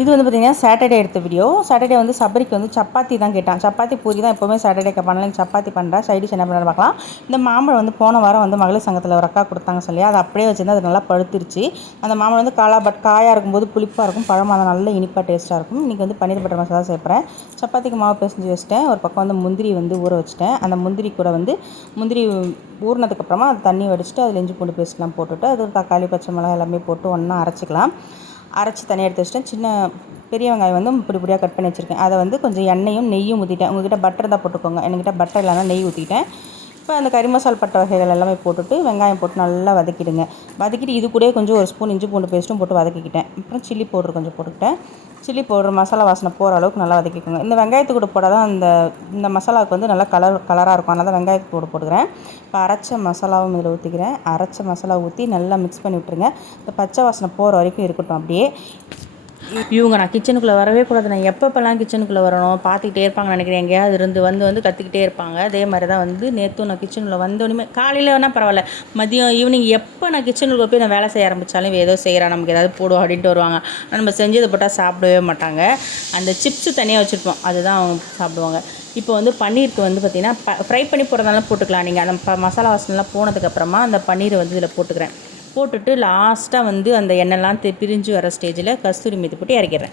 இது வந்து பார்த்திங்கன்னா சாட்டர்டே எடுத்த வீடியோ. சாட்டர்டே வந்து சபரிக்கு வந்து சப்பாத்தி தான் கேட்டான். சப்பாத்தி பூரி தான் எப்போவுமே சாட்டர்டே கேட்பானே, சப்பாத்தி பண்ணுறேன். சைடிஷ் என்ன பண்ணுறது பார்க்கலாம். இந்த மாம்பழம் வந்து போன வாரம் வந்து மகளிர் சங்கத்தில் ஒரு அக்கா கொடுத்தாங்க சொல்லி அதை அப்படியே வச்சுருந்து அது நல்லா பழுத்துருச்சு. அந்த மாம்பழம் வந்து காயாக இருக்கும்போது புளிப்பாக இருக்கும், பழமாக தான் நல்ல இனிப்பாக டேஸ்ட்டாக இருக்கும். இன்றைக்கி வந்து பன்னீர் பட்டர் மசாலா சேர்ப்பேன். சப்பாத்திக்கு மாவு பிசைஞ்சு வச்சுட்டேன். ஒரு பக்கம் வந்து முந்திரி வந்து ஊற வச்சுட்டேன். அந்த முந்திரி கூட வந்து முந்திரி ஊறினதுக்கப்புறமா அது தண்ணி வடிச்சிட்டு அதில் இஞ்சி பூண்டு பேஸ்ட்லாம் போட்டுட்டு அது தக்காளி பச்சை மிளகாய் எல்லாமே போட்டு ஒன்றா அரைச்சிக்கலாம். அரைச்சி தனியாக எடுத்து வச்சுட்டேன். பெரிய வெங்காயம் வந்து இப்படி இப்படியாக கட் பண்ணி வச்சுருக்கேன். அதை வந்து கொஞ்சம் எண்ணெயும் நெய்யும் ஊற்றிட்டேன். உங்கள்கிட்ட பட்டர் தான் போட்டுக்கோங்க. என்கிட்ட பட்டர் இல்லைனா நெய் ஊற்றிட்டேன். இப்போ அந்த கறி மசால் பட்டை வகைகள் எல்லாமே போட்டுட்டு வெங்காயம் போட்டு நல்லா வதக்கிடுங்க. வதக்கிட்டு இது கூட கொஞ்சம் ஒரு ஸ்பூன் இஞ்சி பூண்டு பேஸ்ட்டும் போட்டு வதக்கிக்கிட்டேன். அப்புறம் சில்லி பவுடர் கொஞ்சம் போட்டுக்கிட்டேன். சில்லி பவுடர் மசாலா வாசனை போகிற அளவுக்கு நல்லா வதக்கிக்கோங்க. இந்த வெங்காயத்து கூட போட தான் இந்த மசாலாவுக்கு வந்து நல்லா கலராக இருக்கும். அதனால் தான் வெங்காயத்து கூட போட்டுக்கிறேன். இப்போ அரைச்ச மசாலாவும் இதில் ஊற்றிக்கிறேன். அரைச்ச மசாலா ஊற்றி நல்லா மிக்ஸ் பண்ணி விட்டுருங்க. இந்த பச்சை வாசனை போகிற வரைக்கும் இருக்கட்டும். அப்படியே இவங்க நான் கிச்சனுக்குள்ளே வரவே கூடாது. நான் எப்பப்போல்லாம் கிச்சனுக்குள்ளே வரணும் பார்த்துக்கிட்டே இருப்பாங்கன்னு நினைக்கிறேன். எங்கேயாவது இருந்து வந்து கற்றுக்கிட்டே இருப்பாங்க. அதே மாதிரி தான் வந்து நேற்றும் நான் கிச்சனுக்குள்ளே வந்தோடனே காலையில் வேணால் பரவாயில்ல, மதியம் ஈவினிங் எப்போ நான் கிச்சனுக்குள்ளே போய் நான் வேலை செய்ய ஆரம்பித்தாலும் ஏதோ செய்கிறா நமக்கு ஏதாவது போடுவோம் அப்படின்ட்டு வருவாங்க. நம்ம செஞ்சதை போட்டால் சாப்பிடவே மாட்டாங்க. அந்த சிப்ஸு தனியாக வச்சுருப்போம், அதுதான் அவங்க சாப்பிடுவாங்க. இப்போ வந்து பன்னீருக்கு வந்து பார்த்திங்கன்னா ஃப்ரை பண்ணி போடுறதுனால போட்டுக்கலாம். நீங்கள் அந்த மசாலா வாசனைலாம் போனதுக்கப்புறமா அந்த பன்னீரை வந்து இதில் போட்டுக்கிறேன். போட்டுட்டு லாஸ்ட்டாக வந்து அந்த எண்ணெய்லாம் பிரிஞ்சு வர ஸ்டேஜில் கஸ்தூரி மேத்தி போட்டு இறக்கிடுறேன்.